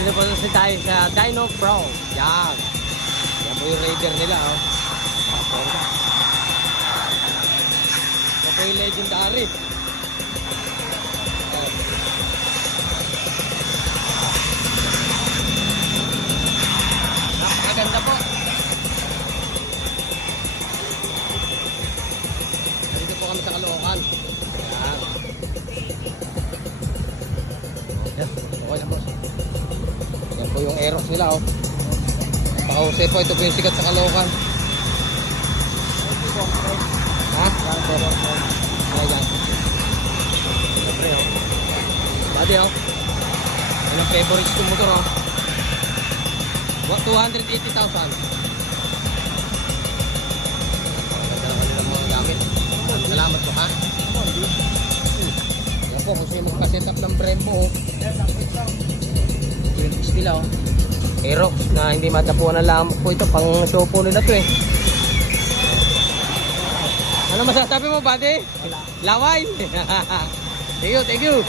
Nandito po si tayo sa Dyno Pro. Yan. Yan po yung Raider nila, oh. Yan po yung legendary. Napakaganda po. Nandito po kami sa Caloocan. Yan. Yan. Okay na, boss. Yan po yung Aerox nila, oh. Napaka-husay po. Ito po yung sikat sa Caloocan. Ha? Ayan. Siyempre, oh. Body, oh. Yan ang favorite kong motor, oh. 280,000. Mga gamit. Salamat po, ha? Yan po, kung sino magpa-set up ng Brembo, oh. Yung nila, oh. Aerox na hindi matapuan ng lamok po ito. Pang show po nila to, eh. Ano masasabi mo, buddy? Laway? Thank you, thank you.